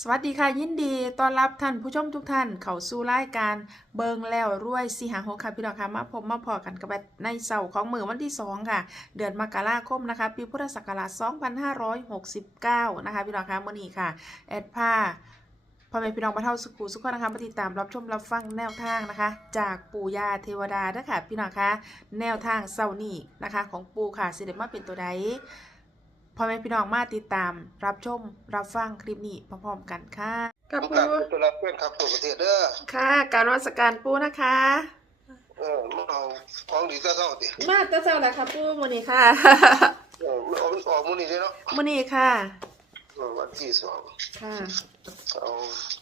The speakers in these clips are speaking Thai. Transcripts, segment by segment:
สวัสดีค่ะยินดีต้อนรับท่านผู้ชมทุกท่านเข้าสู่รายการเบิงแล้วรวยสีหาหกค่ะพี่น้องค่ะมาพบมาพอกันกับในเสาร์ของมือวันที่ 2 ค่ะ เดือนมกราคมนะคะปีพุทธศักราช2569 นะคะพี่น้องค่ะมื่อนี้ค่ะ แอดผ้าพ่อแม่พี่น้องมาเท่าสุขุสุขนะคะมาติดตามรับชมรับฟังแนวทางนะคะ จากปู่ย่าเทวดาเด้อค่ะพี่น้องค่ะแนวทางเสาร์นี้นะคะ ของปู่ค่ะสิเดมาเป็นตัวใด พ่อแม่พี่น้องมาติดตาม รับชม รับฟังคลิปนี้พร้อมๆกันค่ะกับผมปูกลับเป็นตัวรับเพื่อนครับตัวประเทศเด้อค่ะ การนวัสการปูนะคะ เออมาเอาของดีเจ้าเจ้าติมาแตะเจ้าแหละค่ะปูมื้อนี้ค่ะเออมันออกออกมื้อนี้เด้เนาะมื้อนี้ค่ะเออวันที่สองค่ะเอา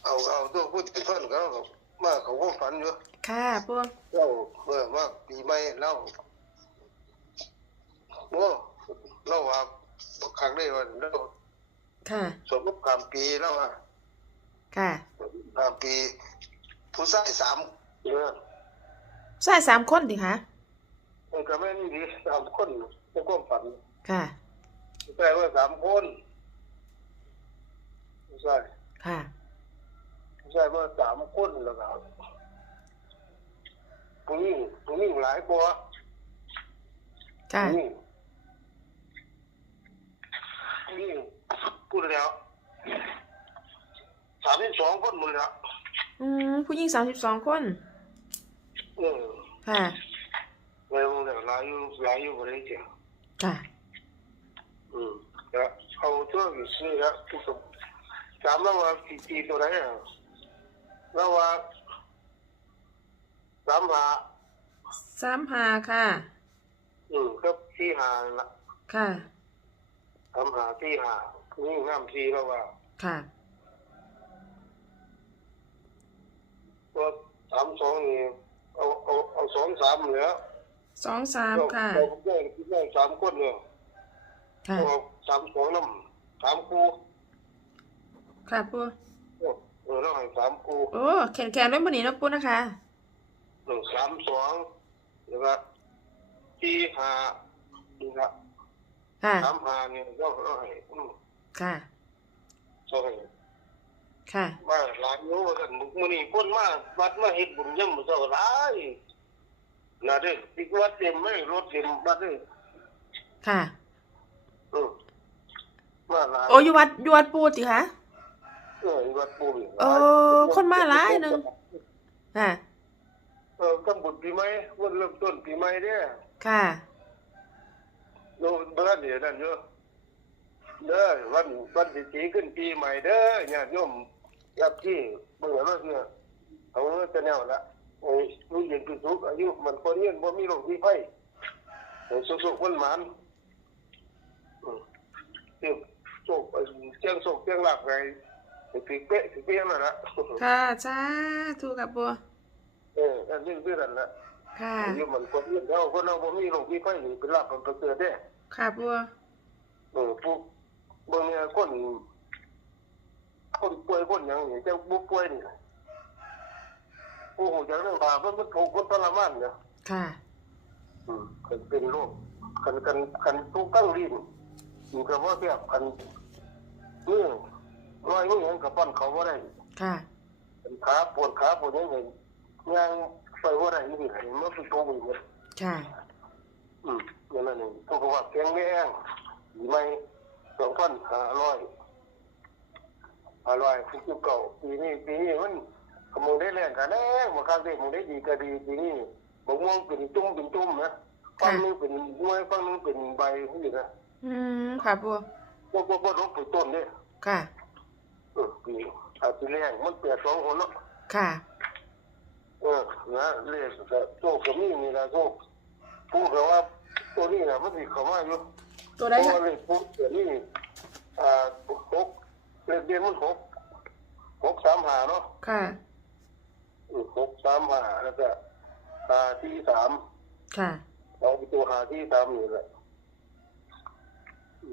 เอาเอาตัวพูดเป็นเพื่อนเขาก็มาเขาก็ฝันอยู่ค่ะปูเล่าเมื่อว่าปีใหม่เล่าโอ้เล่าว่าบั กครั้งได้ว่าเล่าค่ะสมมติกามปีเล่าว่าค่ะกามปี ผู้ชายสามเออใส่สามคนดิคะมันก็ไม่มีดีสามคนในความฝัน ค่ะผู้ชายว่าสามคนผู้ชายค่ะใช่ว่าสามคนแล้วก็ผู้หญิงผู้หญิงหลายกว่าค่ะผู้หญิง ผู้หญิงพูดแล้วสามสิบสองคนหมดแล้วอืมผู้หญิง32คนเออค่ะไปมึงเนี่ยหลายอยู่หลายอยู่บริเจ้าค่ะอืมแล้วเอาตัววิซื้อแล้วทุกคนถามแล้วว่ากี่ปีตัวไหนอะแล้วว่าสามหา35ค่ะ อืมก็สี่หาละค่ะ ทำหาที่หานี่งามทีแล้วว่าค่ะตัวสามสองนี่เอาเอาเอาสองสามเหลือ2 3ค่ะเราได้ได้สามคนเนี่ยค่ะเอาสามสองน้ำสามคูค่ะปูเออเราให้สามคูโอ้แขนๆด้วยมื้อนี้เนาะปูนะคะหนึ่งสามสองแล้วก็ที่หานี่ละ ค่ะ สามหาเนี่ยเราเราให้อืมค่ะ เราให้ค่ะ มาหลายโยกันมื้อนี้คนมาวัดมาเฮ็ดบุญยามมื้อเช้าหลายน่ะเด้อติวัดเต็มไหมรถเต็มบัดเด้อค่ะ อืมมาหลายโอ้อยู่วัดอยู่วัดปูติคะ เออวัดปูนี่เออคนมาหลายหนึ่ง ค่ะ เออทำบุญปีใหม่วันเริ่มต้นปีใหม่เด้อ ค่ะโน เดือนเดียวนั่นเยอะเด้อวันวันที่สีขึ้นปีใหม่เด้อญาติโยมญาติที่เบื่อแล้วเนี่ยเอาจะแนวละโอ้ยรู้เย็นคือสุขอายุมันคนเงี้ยบ่มีโรคมีไฟโอ้สุขๆคนหมานอืมเจ้าโชคเอ่อเจียงโชคเจียงลาบไงถึงเป๊ะถึงเป๊ะนั่นละค่ะสาธุกับปูเอออันนี้คือนั่นละค่ะอายุมันคนเงี้ยเราคนเราบ่มีโรคมีไฟนี่เป็นลาบเป็นประเสริฐเด้ ค่ะปูเออผู้เบิ่งเนี่ยคนคนป่วยคนหยังนี่เจ้าบ่ป่วยนี่ผู้หูจักเรื่องบาปมันมันถูกคนทรมานเนี่ย ค่ะ อืมคันเป็นโรคคันคันคันทุกตั้งลิ้นมันก็บ่เทียบคันมือร้อยมือหยังก็ปั้นเขาบ่ได้ค่ะ คันขาปวดขาปวดหยังไงย่างไปบ่ได้นี่เห็นมันเป็นตัวมันเนี่ยค่ะ อืม อย่างนั้นเองทุกว่าแข็งแรงดีไหมสองพันห้าร้อยห้าร้อยสิบเก้าปีนี้ปีนี้มันขโมยได้แรงกันแน่มาครั้งเด็กมึงได้ดีก็ดีปีนี้บางม่วงเป็นจุ่มเป็นจุ่มนะฟังนึงเป็นมวยฟังนึงเป็นใบนี่นะอืมค่ะปูพวกพวกพวกรถปต้นเนี่ยค่ะเออปีอาปีแรงมันเปลี่ยนสองคนเนาะค่ะเออนะเรียกแต่โชคกับนี่นี่นะโชคพูดกับว่า ตัวนี้นะมันสิเข้ามาอยู่ตัวเพได้ราะค่ะว่าเลขปุ๊บเดี๋ยวนี้อ่าหกเลขเดียนมันหกหกสามหาเนาะค่ะอืมหกสามหาแล้วก็หาที่สามค่ะเอาไปตัวหาที่สามนี่แหละ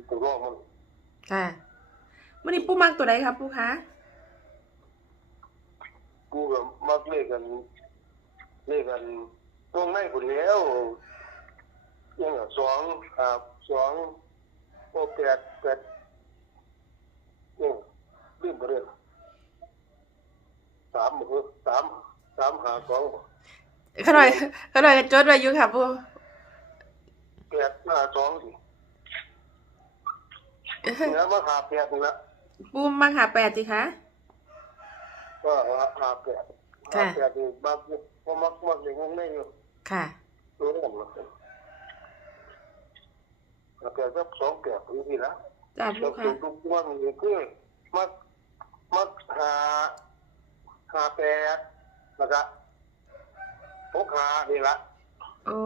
ตัวรองมันค่ะวันนี้ปูมักตัวใดครับปูคะกูกับมักเลขกันเลขกันตรงในคนแล้ว ยังไงสองหาสองโอแปดแปดเนี่ยลืมไปเลยสามมือสามสามหาสองขน่อยขน่อยก็จดไว้อยู่ค่ะปูแปดห้าสองสิเนื้อมาหาแปดนี่ละปูมาหาแปดสิคะก็หาแปดหาค่ะแปดนี่บางพอมักมักอย่างงไม่อยู่ค่ะรู้เรื่องหรอกหา แปดก็สองแปดนี่ทีละจ้าปูแล้วค่ะ ทุกวันนี่คือมักมักหาหาแปดแล้วก็พกหานี่ละโอ้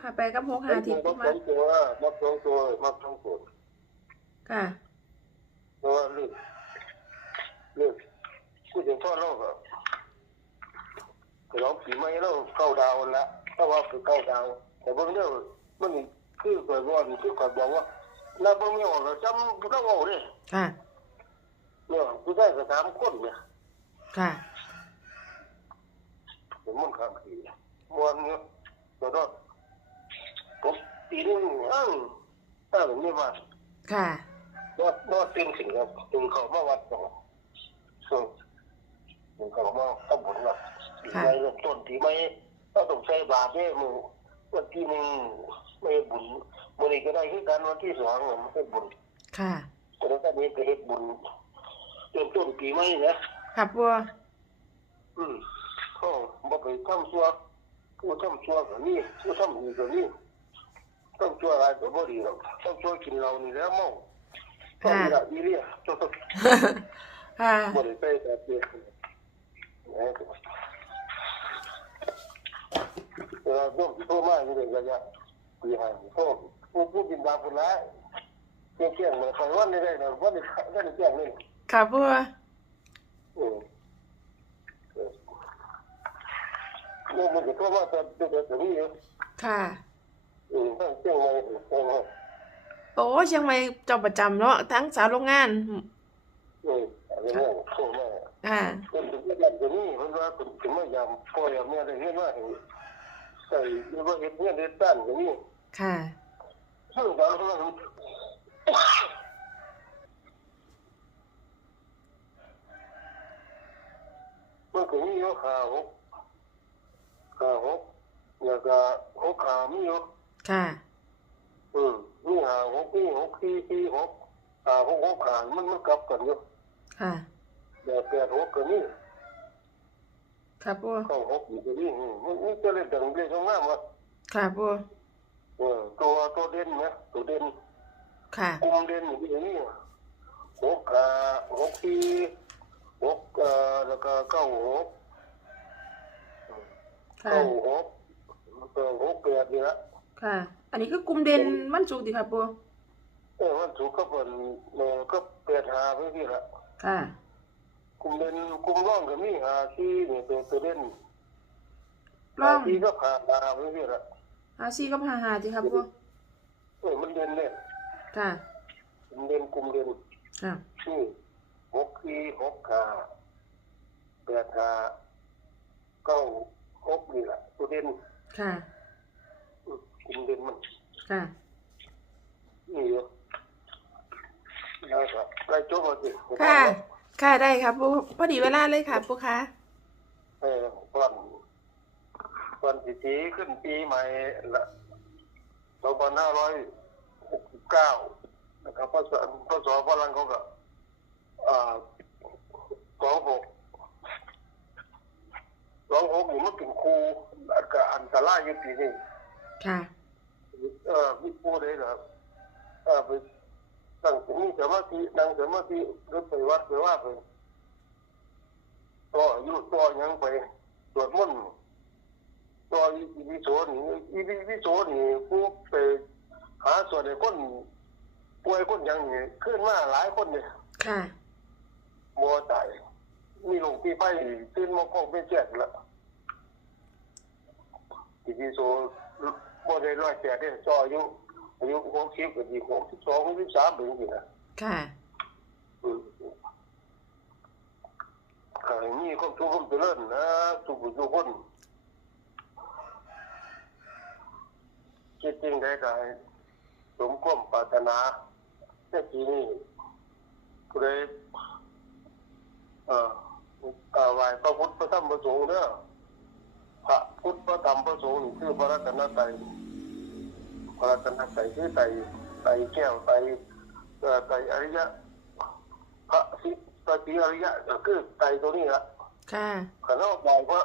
หาแปดกับหกหาทิพมัปูกสมาองตัวมักสองตัวมักสองตัวค่ะ เพราะว่าเลือกเลือกผู้ถึงพ่อเราก็เราผีไม่เราเข้าดาวละเพราะว่าคือเข้าดาวแต่เบื้องเดียวมัน คือเกิดว่าคือก่อนบอกว่าเราเบื้องไม่ออกเราจำต้องเอาเลยค่ะเนี่ยผู้ได้ก็สามคนเนี่ยค่ะผมมันข้ามทีมวนเนี่ยตัวรอดผมตีนึงอ้าวถ้าผมไม่ว่าค่ะนอดนอดเต็มสิ่งครับจึงเขามาวัดก่อนซึ่งจึงเขามาต้องผลว่าในเริ่มต้นที่ไม่ต้องต้องใช้บาทเนี่ยมึงวันที่หนึ่ง ไม่บุญวันนี้ก็ได้คือกันวันที่สองมันไม่บุญค่ะแต่แล้วก็นี้ก็เฮ็ดบุญเริ่มต้นปีใหม่นะค่ะปูอืมเขาบ่ไปทำซัวผู้ทำซัวก็มีผู้ทำนี่ก็มีต้องซัวอะไรก็บ่ดีหรอกต้องซัวกินเหล้านี่แล้วเมาต้องมีละดีเรียต้องค่ะบ่ได้ไปแต่เดียวนะเออโยมสิโทรมาอยู่เลยระยะ ปีห้าโทรผู้ผู้กินบาปพุ่นละเกี่ยงเกี่ยงมันคอยวันนี้ได้นะวันนี้วันนี้เกี่ยงนี่ค่ะปูเออเออโยมันจะโทรมาแต่เดี๋ยวจะมีอยู่ค่ะอืมต้องเกี่ยงมาเออโอ้เชียงใหม่เจ้าประจำเนาะทั้งสาวโรงงานเอออะไรเนี่ยโทรมาค่ะเป็นถึงระดับนี้มันว่าเป็นถึงว่ายามพ่อยามแม่ได้เห็นว่าเห็นใส่หรือว่าเห็นเนี่ยเด็ดต้านก็มี ค่ะซึ่งบางครั้งมันก็มีอยู่ขาหกขาหกแล้วก็หกขามีอยู่ค่ะ อืมมีหาหกมีหกสี่สี่หกหาหกหกขามันมันกลับกันอยู่ค่ะแต่แปดหกก็มีค่ะปูเข้าหกอีกก็มีอืมมันมันจะเล่นดังเล่นงามว่าค่ะปูเออ ตัวตัวเด่นนะตัวเด่นค่ะกลุ่มเด่นอยู่ที่นี่หกอ่าหกสี่หกเอ่อแล้วก็เก้าหกค่ะเก้าหกแล้วก็หกแปดนี่ละค่ะ อันนี้คือกลุ่มเด่นมันสุกดีค่ะปูเออมันถูกก็เป็นเออก็แปดหาเพื่อที่ละค่ะกลุ่มเด่นกลุ่มร่องก็มีหาสี่นี่ตัวตัวเด่นร่องหาสี่ก็หาหาเพื่อที่ละ หาซี่กับหาหาดีค่ะปูเออมันเด่นเนี่ยค่ะกลุ่มเด่นกลุ่มเด่นค่ะนี่หกสี่หกหาแปดหาเก้าหกนี่ละตัวเด่นค่ะคุมเด่นมันค่ะนี่อยู่นะครับไล่โจ้มาสิค่ะ ค่ะได้ค่ะปูพอดีเวลาเลยค่ะปูคะเออวัน วันสิทีขึ้นปีใหม่ละสองพันห้าร้อยหกสิบเก้านะครับพศพศฝรั่งเขาก็อ่าสองหกสองหกนี่มันเป็นครูแล้วก็อันตรายอยู่ปีนี้ค่ะเออมีครูเลยเหรอเออไปตั้งมีสมาธินั่งสมาธิหรือไปวัดไปว่าไปต่ออายุต่อหยังไปสวดมนต์ ต่ออีวิโสนี่อีวิวิโสนี่ผู้ไปหาส่วนในคนป่วยคนหยังนี่ขึ้นมาหลายคนเนี่ยค่ะมัวตายมีหลวงพี่ไปตื่นมาคงไม่แจ้งละอีวิโสบ่ได้ร้อยแปดเนี่ยต่ออายุอายุหกสิบกับอีกหกสิบสองหกสิบสามเป็นอย่างนี้นะค่ะอืมขายมีความทุกข์ความเจริญนะทุกผู้ทุกคน คิดจริงได้ก็ให้สมความปรารถนาในปีนี้ผู้ใดเอ่อกราบไหว้พระพุทธพระธรรมพระสงฆ์เด้อพระพุทธพระธรรมพระสงฆ์นี่คือพระรัตนตรัยพระรัตนตรัยคือไตรไตรแก้วไตรเอ่อไตรอริยะพระสิพระสีอริยะก็คือไตรตัวนี้ละค่ะขันเอาไหว้พระ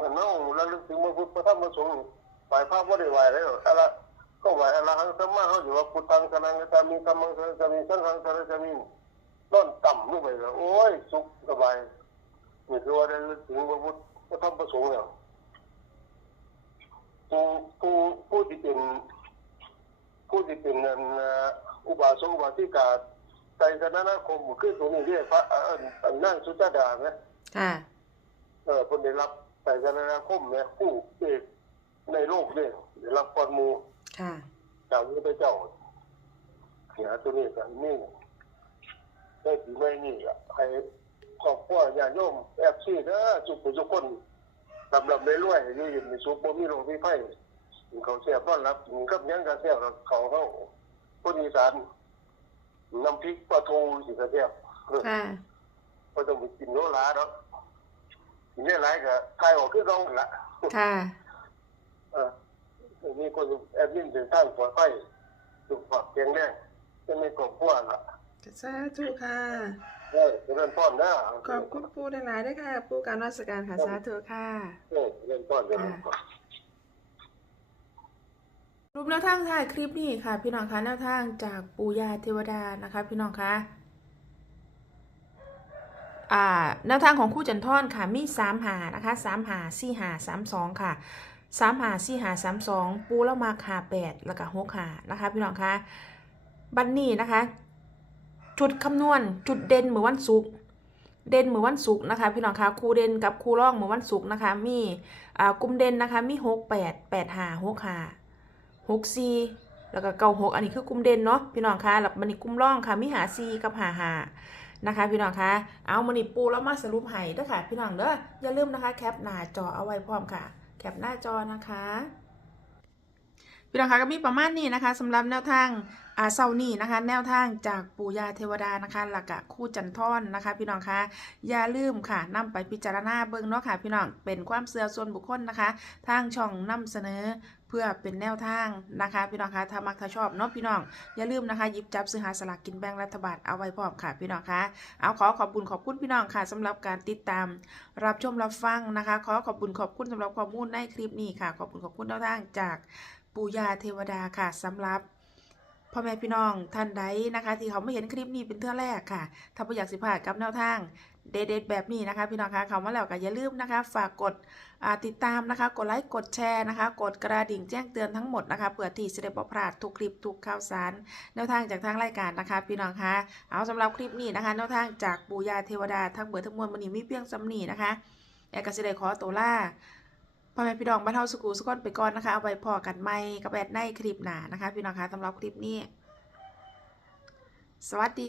ขันเอาระลึกถึงพระพุทธพระธรรมพระสงฆ์ ไหว้พระไม่ได้ไหว้แล้วอะไรก็ไหว้อะไรหังสัมมาเขาอยู่ว่าพุทธังสนังกตามีธรรมังสนังกตามีสังฆังสนังกตามีต้นต่ำลงไปแล้วโอ้ยสุขสบายนี่คือว่าได้ลึกถึงพระพุทธพระธรรมพระสงฆ์แล้วผู้ผู้ผู้ที่เป็นผู้ที่เป็นอันเอ่ออุบาสกอุบาสิกาใจสนานคมคือตัวนี้เรียกพระเอ่ออันนั่งสุจดาไหมค่ะเออคนได้รับใส่กันนาคมเนี่ยผู้เอก ในโลกเนี่ยได้รับความมูค่ะจากพระเจ้าเสียตัวนี้กันนี่ได้ปีไม่นี่อะให้ครอบครัวญาติโยมแอบซี่เด้อสุขุสุขคนลำลำรวยๆอยู่อยู่ในสุขบ่มีโรคมีไฟกินเขาวเสียบต้อนรับกินกับหยังกระเสียบเขาเขาคนอีสานน้ำพริกปลาทูสิกระเสียบเออค่ะก็ต้องไปกินโนลาเนาะกินได้หลายก็ทายออกคือต้องละค่ะเออมี คนแอดมินถึงตั้งปลอดภัยสุขภาพแข็งแรงจะไม่กบพวละสาธุค่ะเออเริ่มต้นนะขอบคุณปูหลายๆด้วยค่ะปูการนมัสการค่ะสาธุค่ะเออเริ่มต้นเริ่มต้นรูปแนวทางถ่ายคลิปนี้ค่ะ พี่น้องคะแนวทางจากปูยาเทวดานะคะ พี่น้องคะอ่าแนวทางของคู่จันทอนค่ะมีสามหานะคะสามหาสี่หาสามสองค่ะ สามหาสี่หาสามสองปูแล้วมาหาแปดแล้วก็หกหานะคะพี่น้องคะบันนี้นะคะ จุดคำนวณจุดเด่นเหมือนวันศุกร์เด่นเหมือนวันศุกร์นะคะ พี่น้องคะครูเด่นกับครูร่องเหมือนวันศุกร์นะคะ มีอ่ากลุ่มเด่นนะคะ มีหกแปดแปดหาหกหาหกซีแล้วก็เก้าหกอันนี้คือกลุ่มเด่นเนาะพี่น้องคะแล้วมันนี่กลุ่มร่องค่ะมีหาซีกับหาหานะคะพี่น้องคะเอามันนี่ปูแล้วมาสรุปให้เด้อค่ะ พี่น้องเด้ออย่าลืมนะคะแคปหน้าจอเอาไว้พร้อมค่ะ แคปหน้าจอนะคะพี่น้องคะก็มีประมาณนี้นะคะสำหรับแนวทาง อาเซานี่นะคะ แนวทางจากปู่ยาเทวดานะคะหลักกะคู่จันทอนนะคะ พี่น้องคะอย่าลืมค่ะนำไปพิจารณาเบิ่งเนาะค่ะ พี่น้องเป็นความเสื่อส่วนบุคคลนะคะ ทางช่องนำเสนอเพื่อเป็นแนวทางนะคะ พี่น้องคะถ้ามักถ้าชอบเนาะพี่น้องอย่าลืมนะคะหยิบจับซื้อหาสลากกินแบ่งรัฐบาลเอาไว้พร้อมค่ะ พี่น้องคะเอาขอขอบคุณขอบคุณพี่น้องค่ะสำหรับการติดตาม รับชมรับฟังนะคะ ขอขอบคุณขอบคุณสำหรับข้อมูลในคลิปนี้ค่ะ ขอบคุณขอบคุณแนวทางจากปู่ยาเทวดาค่ะสำหรับ พ่อแม่พี่น้องท่านใดนะคะ ที่เขาไม่เห็นคลิปนี้เป็นเทื่อแรกค่ะ ถ้าไม่อยากสิพลาดกับแนวทางเด็ดๆแบบนี้นะคะ พี่น้องคะคำว่าแล้วก็อย่าลืมนะคะ ฝากกดติดตามนะคะ กดไลค์กดแชร์นะคะ กดกระดิ่งแจ้งเตือนทั้งหมดนะคะเพื่อที่จะได้บ่พลาดทุกคลิปทุกข่าวสารแนวทางจากทางรายการนะคะ พี่น้องคะเอาสำหรับคลิปนี้นะคะแนวทางจากปู่ย่าเทวดาทั้งเบิดทั้งมวลมันนี้มีเพียงสำนีนะคะแอกสิได้ขอตัวล่า อแม่พี่น้องบ้านเฮาสุกูสุกอนไปก่อนนะคะ เอาไว้พอกันใหม่กับแอดในคลิปหน้านะคะ พี่น้องคะสำหรับคลิปนี้ สวัสดี